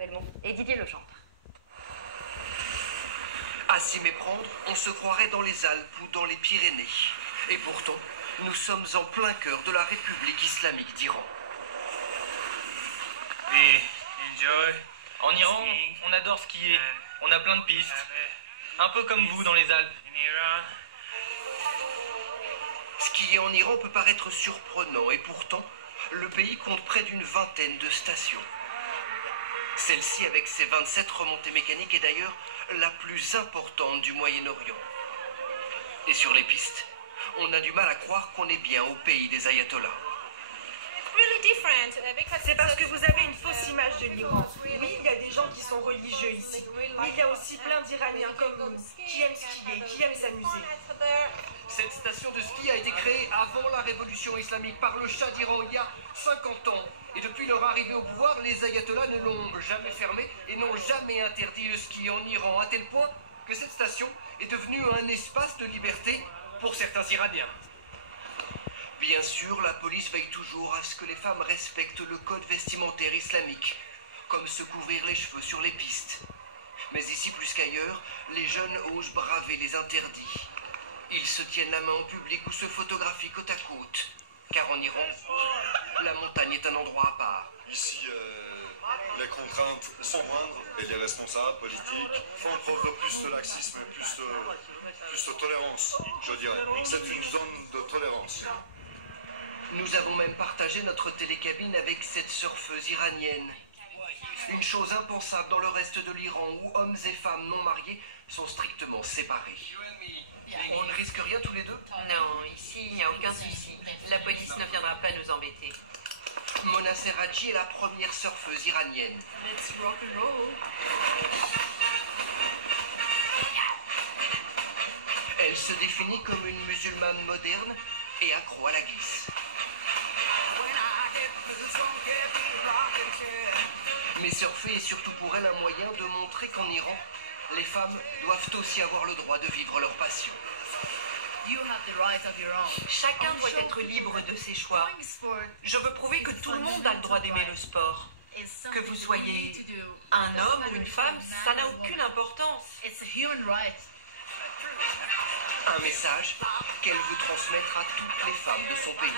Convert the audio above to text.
Belmont et Didier Legendre. À s'y méprendre, on se croirait dans les Alpes ou dans les Pyrénées. Et pourtant, nous sommes en plein cœur de la République islamique d'Iran. Et enjoy. En Iran, on adore skier. On a plein de pistes. Un peu comme vous dans les Alpes. Skier en Iran peut paraître surprenant et pourtant, le pays compte près d'une vingtaine de stations. Celle-ci, avec ses 27 remontées mécaniques, est d'ailleurs la plus importante du Moyen-Orient. Et sur les pistes, on a du mal à croire qu'on est bien au pays des ayatollahs. C'est parce que vous avez une fausse image de l'Iran. Oui, il y a des gens qui sont religieux ici. Mais il y a aussi plein d'Iraniens comme nous, qui aiment skier, qui aiment s'amuser. Cette station de ski a été créée avant la révolution islamique par le Shah d'Iran il y a 50 ans. Et depuis leur arrivée au pouvoir, les ayatollahs ne l'ont jamais fermée et n'ont jamais interdit le ski en Iran, à tel point que cette station est devenue un espace de liberté pour certains Iraniens. Bien sûr, la police veille toujours à ce que les femmes respectent le code vestimentaire islamique, comme se couvrir les cheveux sur les pistes. Mais ici, plus qu'ailleurs, les jeunes osent braver les interdits. Ils se tiennent la main en public ou se photographient côte à côte. Car en Iran, la montagne est un endroit à part. Ici, les contraintes sont moindres et les responsables politiques font preuve de plus de laxisme et plus de tolérance, je dirais. C'est une zone de tolérance. Nous avons même partagé notre télécabine avec cette surfeuse iranienne. Une chose impensable dans le reste de l'Iran où hommes et femmes non mariés sont strictement séparés. On ne risque rien tous les deux? Non, ici, il n'y a aucun souci. La police ne viendra pas nous embêter. Mona Serraji est la première surfeuse iranienne. Let's rock and roll. Elle se définit comme une musulmane moderne et accro à la glisse. Mais surfer est surtout pour elle un moyen de montrer qu'en Iran, les femmes doivent aussi avoir le droit de vivre leur passion. Chacun doit être libre de ses choix. Je veux prouver que tout le monde a le droit d'aimer le sport. Que vous soyez un homme ou une femme, ça n'a aucune importance. Un message qu'elle veut transmettre à toutes les femmes de son pays.